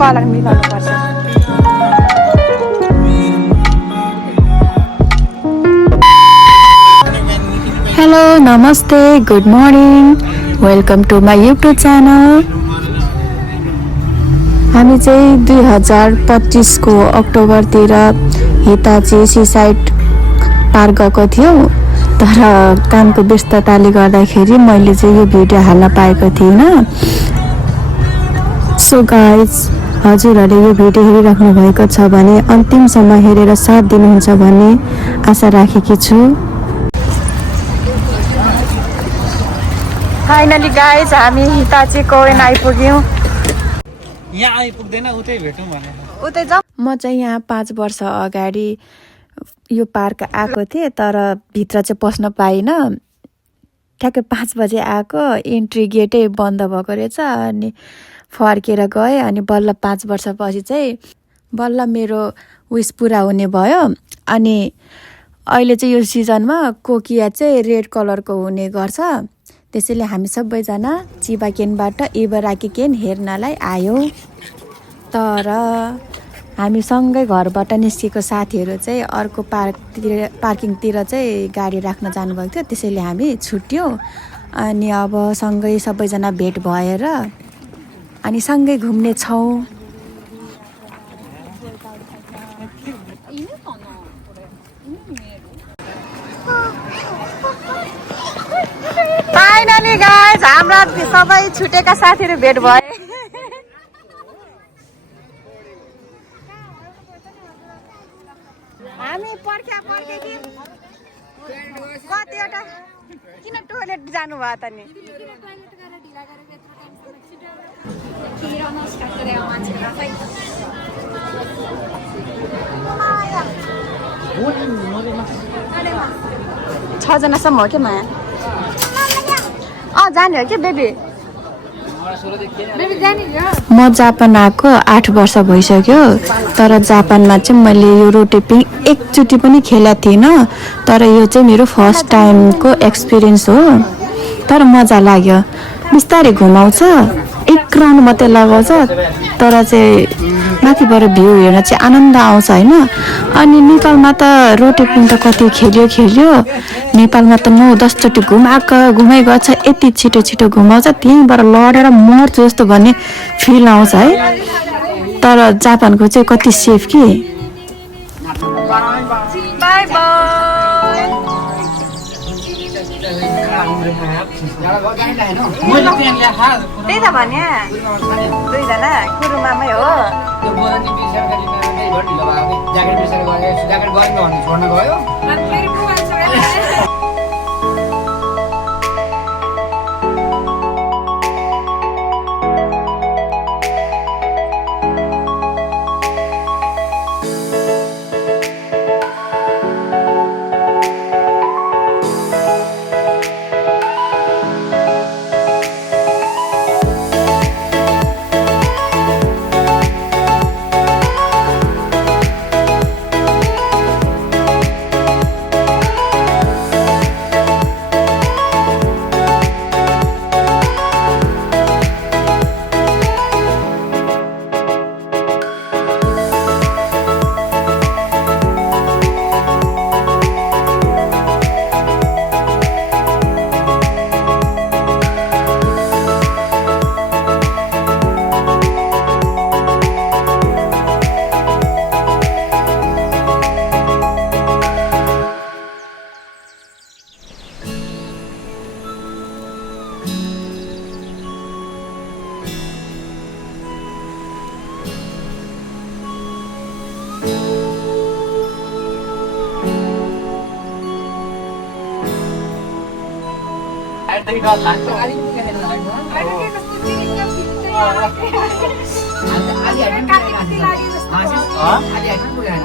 Colour मिलाउनु पर्छ। Hello namaste good morning welcome to my YouTube channel. हामी चाहिँ 2025 को अक्टोबरतिर हिताची सिसाइड पार्क गएको थियौँ, तर कामको व्यस्तताले गर्दाखेरि मैले चाहिँ यो भिडियो हाल्न पाएको थिइनँ। सो गाइज, हजुरहरूले यो भिडियो हेरिराख्नु भएको छ भने अन्तिमसम्म हेरेर साथ दिनुहुन्छ भन्ने आशा राखेकी छु। फाइनली गाइज हामी हिताची कोवेन आइपुग्यौँ। यहाँ आइपुग्दैन उतै भेटौँ भनेर उतै जाऊ। म चाहिँ यहाँ 5 वर्ष अगाडि यो पार्क आएको थिएँ, तर भित्र चाहिँ पस्न पाइनँ। ठ्याक्कै 5 बजे आएको, इन्ट्री गेटै बन्द भएको रहेछ। अनि फर्केर गएँ। अनि बल्ल 5 वर्षपछि चाहिँ बल्ल मेरो विस पुरा हुने भयो। अनि अहिले चाहिँ यो सिजनमा कोकिया चाहिँ रेड कलरको हुने गर्छ। त्यसैले हामी सबैजना चिबाकेनबाट इबराकीकेन हेर्नलाई आयौँ। तर हामी सँगै घरबाट निस्केको साथीहरू चाहिँ अर्को पार्किङतिर चाहिँ गाडी राख्न जानुभएको थियो। त्यसैले हामी छुट्यौँ। अनि अब सँगै सबैजना भेट भएर अनि सँगै घुम्ने छौँ। फाइनली गाइज हाम्रा सबै छुटेका साथीहरू भेट भए। हामी पर्खे कि कतिवटा किन टोइलेट जानुभयो त नि? छजनासम्म हो क्या माया? जाने हो क्या बेबी? म जापान आएको 8 वर्ष भइसक्यो। तर जापानमा चाहिँ मैले यो रोटेपिङ एकचोटि पनि खेलेको थिइनँ। तर यो चाहिँ मेरो फर्स्ट टाइमको एक्सपिरियन्स हो। तर मजा लाग्यो। बिस्तारै घुमाउँछ, एक राउन्ड मात्रै लगाउँछ, तर चाहिँ माथिबाट भ्यू हेर्न चाहिँ आनन्द आउँछ होइन। अनि नेपालमा त रोटेपिङ त कति खेल्यो। नेपालमा त 9-10 चोटि घुमाइ गर्छ। यति छिटो घुमाउँछ, त्यहीँबाट लडेर मर्छु जस्तो भन्ने फिल आउँछ है। तर जापानको चाहिँ कति सेफ कि। By by. त्यही त भने दुईजना कुरुमामै हो।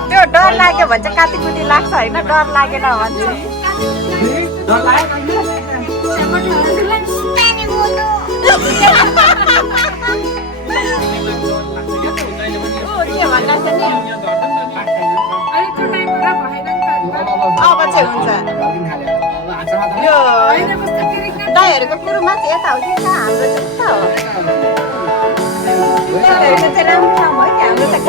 त्यो डर लाग्यो भने चाहिँ काटीकुटी लाग्छ होइन, डर लागेन भन्छ। अब चाहिँ हुन्छ यो दाइहरूको कुरोमा चाहिँ यता हो कि कहाँ हाम्रो चाहिँ उता हो दाइहरूको चाहिँ राम्रो ठाउँ भयो कि हाम्रो चाहिँ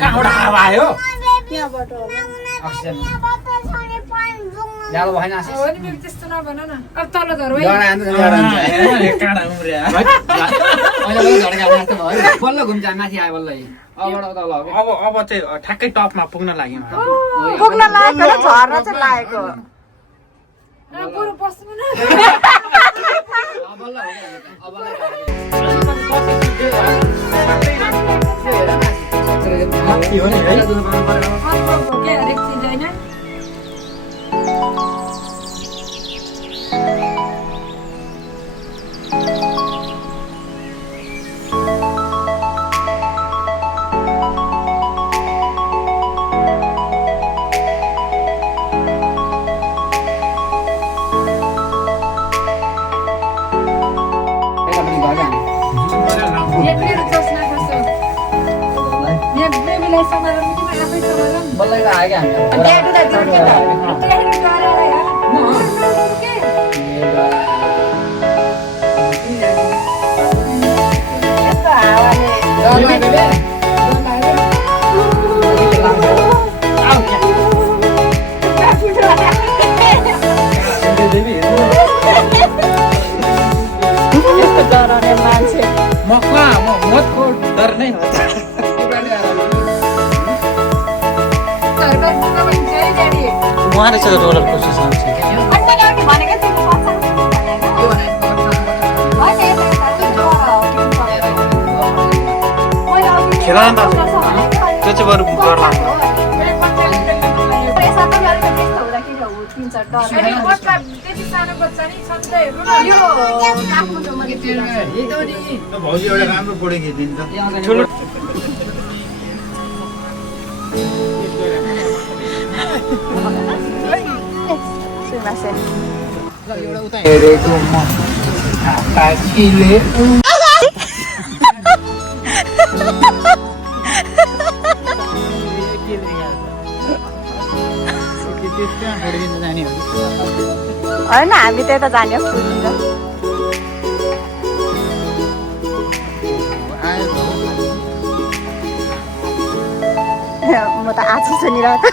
कहाँबाट हावा आयो त्यहाँबाट अक्सिजन जालो भएन आशिष हो नि बेबी त्यस्तो नभन न अब तल झर है जरा आन्छ जरा आन्छ काँडा उम्रिया अहिले झड्का मात्र भयो बल्ल घुम्छ माथि आयो बल्ल अबबाट तल हो अब चाहिँ ठ्याक्कै टपमा पुग्न लाग्यौँ पुग्न लागेको र झर्न चाहिँ लागेको बरु बस्नु न बल्ल हो अब हो नि है के हरेक चिज हैन बल्लै आयो क्या मको डर नै हो उहाँ रहेछ रोलर कोस्टर साँच्चै खेला नि त त्यो चाहिँ बरु डर लाग्छ भाउजू एउटा राम्रो फोटो खिचिदिन्छ ठुलो हेरेको म काकीले होइन हामी त्यता जाने हो फुलतिर म त आज सुनिरहेको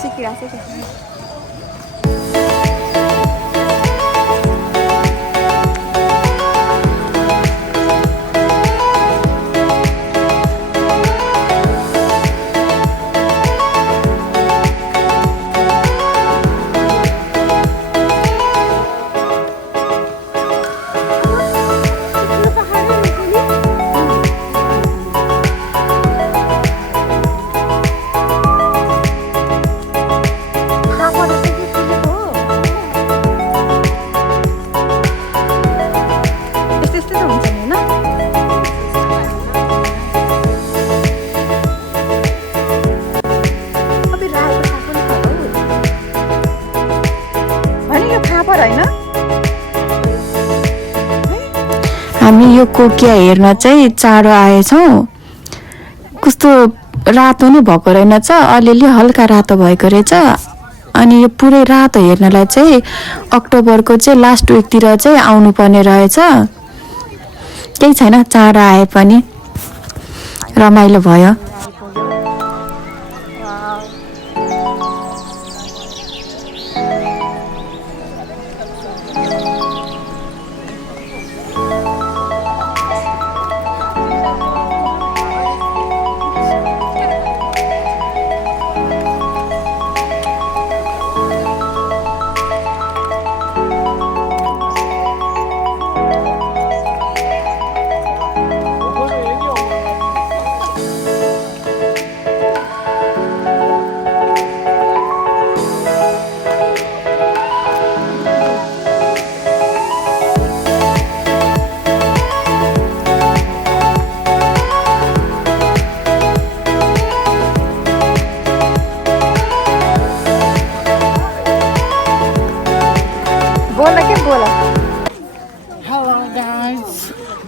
सिकिरहेको छ हामी यो कोकिया हेर्न चाहिँ चाँडो आएछौँ कस्तो रातो नै भएको रहेनछ अलिअलि हल्का रातो भएको रहेछ अनि यो पुरै रातो हेर्नलाई चाहिँ अक्टोबरको चाहिँ लास्ट विकतिर चाहिँ आउनुपर्ने रहेछ केही छैन चाँडो आए पनि रमाइलो भयो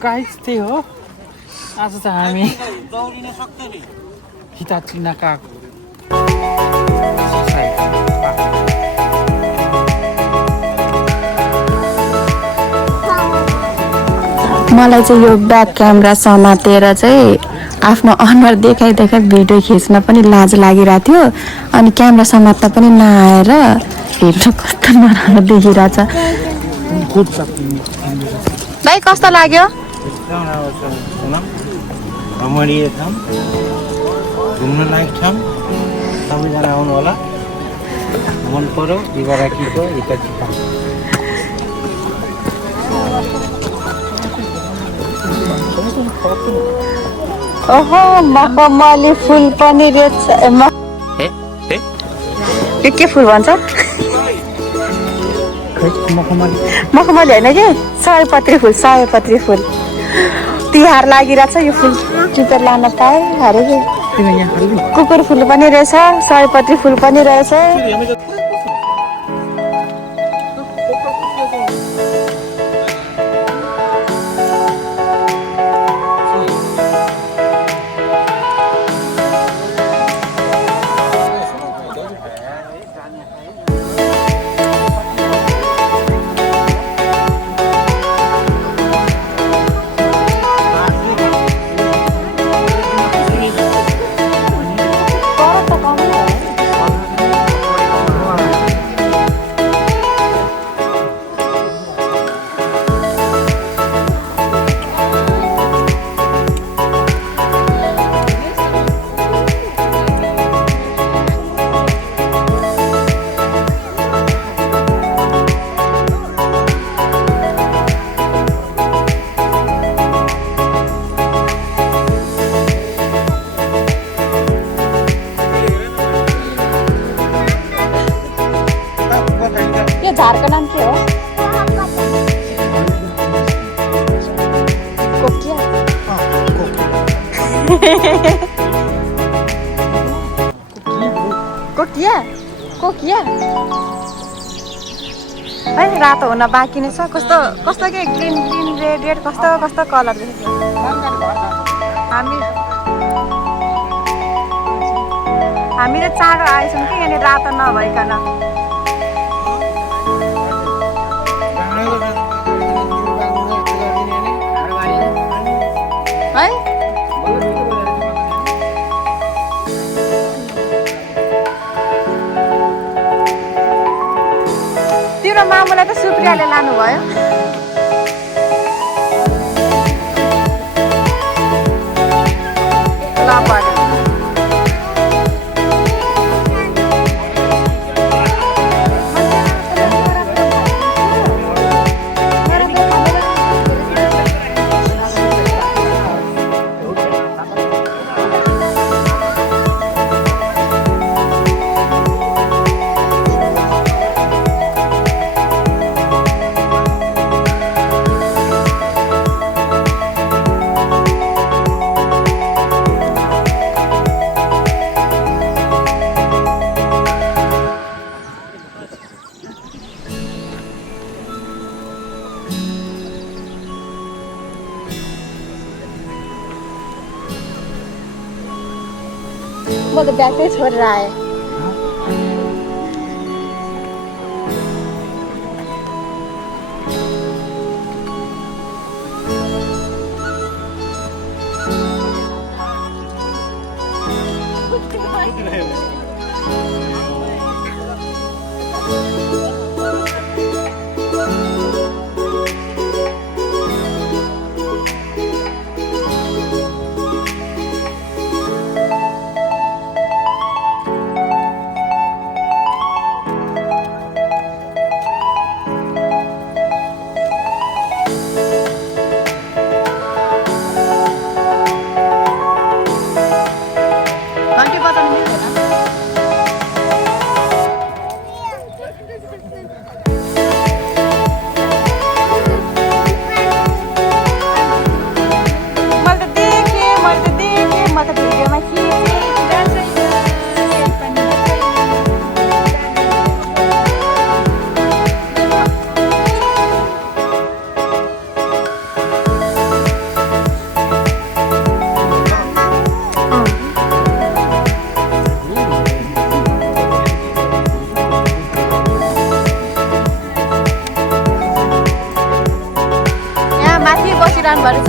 गाइस त्यही हो आज त हामी हिताची नाकाको मलाई चाहिँ यो ब्याक क्यामेरा समातेर चाहिँ आफ्नो अनुहार देखाइ भिडियो खिच्न पनि लाज लागिरहेको थियो अनि क्यामेरा समात्न पनि नआएर हेर्नु कस्तो नराम्रो देखिरहेछ भाइ कस्तो लाग्यो रमणीय ठाउँ घुम्न लायक ठाउँ सबैजना आउनु होला मन पर्यो इबाराकीको हिताची ठाउँ ओहो मखमली फुल पनि रहेछ यो के फुल भन्छ मखमली होइन कि सयपत्री फुल तिहार लागिरहेछ यो फुल टिपेर लान पाएँ अरे कुकुर फुल पनि रहेछ सयपत्री फुल पनि रहेछ झारको नाम के हो कोकिया है रातो हुन बाँकी नै छ कस्तो कस्तो के ग्रीन रेड कस्तो कलर देखेको हामी त चाँडो आएछौँ कि यहाँनिर रातो नभइकन है तिम्रो मामुलाई त सुप्रियाले लानुभयो ल पऱ्यो म त ब्यागै छोडेर आएँ खेलिरहनु भएको छ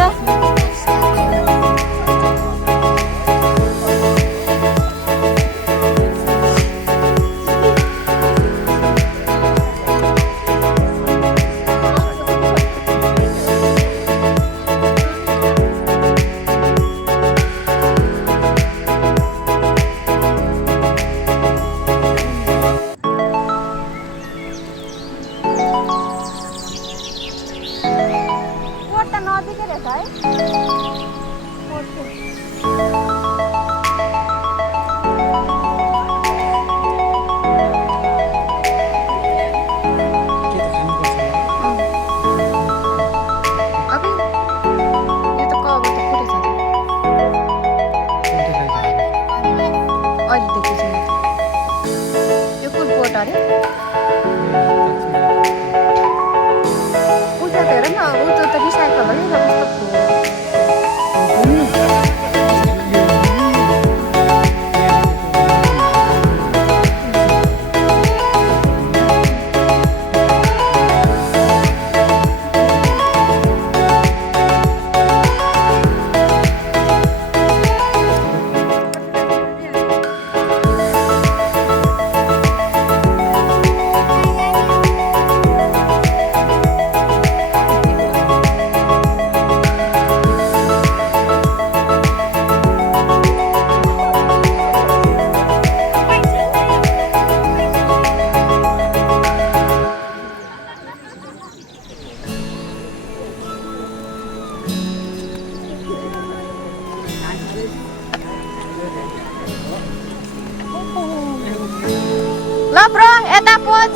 ल ब्रो यता पोच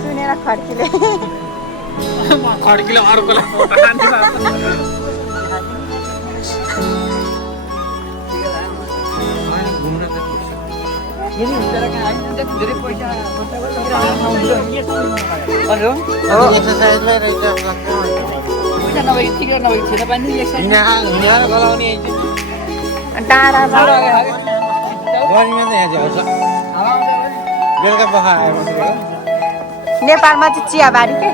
सुनेर खड्कीले खड्कीले अर्कोलाई डाँडामा नेपालमा चाहिँ चियाबारी के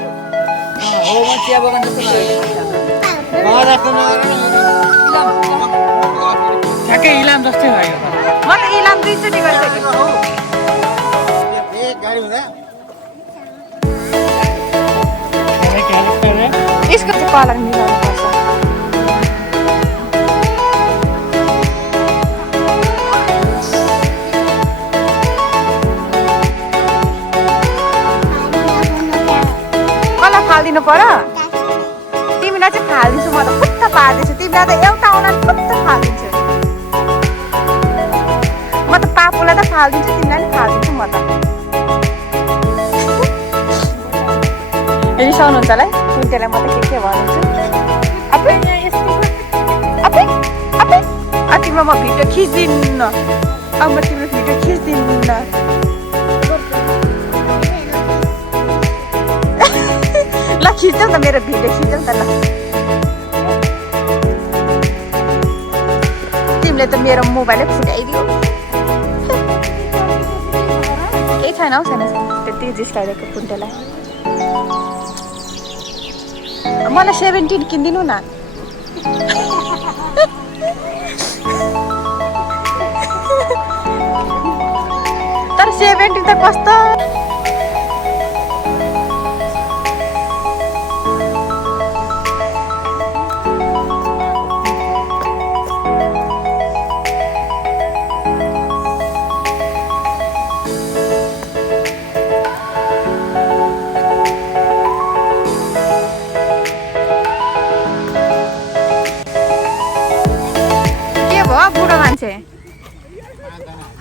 ठ्याक्कै इलाम जस्तै भयो म त इलाम 2 चोटि गइसकेको यसको चाहिँ कलर मिलाउनु पर्छ फालिदिनु पर्यो तिमीलाई चाहिँ फालिदिन्छु म त फुत्त पार्दैछु तिमीलाई त एउटा औँलाले फुत्त फालिदिन्छु म त पापुलाई त फालिदिन्छु तिमीलाई नि फालिदिन्छु म त रिसाउनुहुन्छ होला है कुन्टेलाई म त के भन्छु तिम्रो म भिडियो खिच्दिन्न अब म तिम्रो भिडियो खिच्दिन्न ल खिच्यौ त मेरो भिडियो खिच्यौ त ल तिमीले त मेरो मोबाइलै फुटाइदियो केही छैन हौ छैन त्यति जिस्काइदिएको कुन्टेलाई मलाई 17 किनिदिनु न तर 17 त कस्तो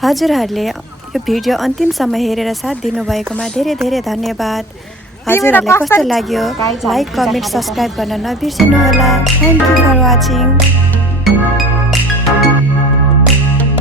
हजुरहरूले यो भिडियो अन्तिमसम्म हेरेर साथ दिनुभएकोमा धेरै धेरै धन्यवाद हजुरहरूलाई कस्तो लाग्यो लाइक कमेन्ट सब्स्क्राइब गर्न नबिर्सिनु होला थ्याङ्क यू फर वाचिङ